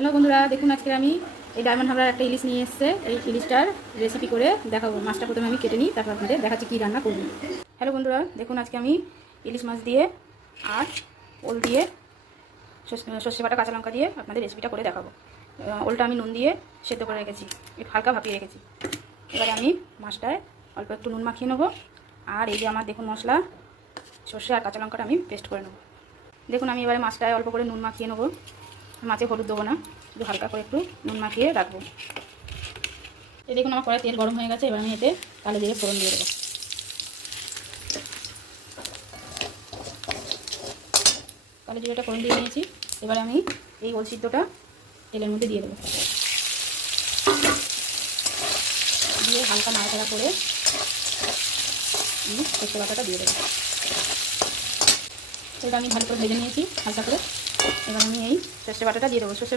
Hello বন্ধুরা, দেখুন আজকে আমি এই ডায়মন্ড হাবড়ার একটা ইলিশ নিয়ে এসেছে। এই ইলিশটার রেসিপি করে দেখাবো। মাছটা প্রথমে আমি কেটে নিই, তারপর আপনাদের দেখাচ্ছি কী রান্না করব। হ্যালো বন্ধুরা, দেখুন আজকে আমি ইলিশ মাছ দিয়ে আর ওল দিয়ে সর্ষে বাটা কাঁচা লঙ্কা দিয়ে আপনাদের রেসিপিটা করে দেখাবো। ওলটা আমি নুন দিয়ে সেদ্ধ করে রেখেছি, একটু হালকা ভাপিয়ে রেখেছি। এবারে আমি মাছটায় অল্প একটু নুন মাখিয়ে নেবো। আর এই যে আমার দেখুন মশলা, সর্ষে আর কাঁচা লঙ্কাটা আমি পেস্ট করে নেবো। দেখুন আমি এবারে মাছটায় অল্প করে নুন মাখিয়ে নেবো। মাছে হলুদ দেবো না, শুধু হালকা করে একটু নুন মাখিয়ে রাখবো। এই দেখুন আমার কড়াই তেল গরম হয়ে গেছে। এবার আমি এতে কালো জিরে ফোড়ন দিয়ে দেবো। কালো জিরেটা ফোড়ন দিয়ে নিয়েছি। এবারে আমি এই ওল সিদ্ধটা তেলের মধ্যে দিয়ে দেবো, দিয়ে হালকা নাড়াচাড়া করে আমি সর্ষে বাটাটা দিয়ে দেবো। সেটা আমি ভালো করে ভেজে নিয়েছি হালকা করে। এবার আমি এই সর্ষে বাটাটা দিয়ে দেবো।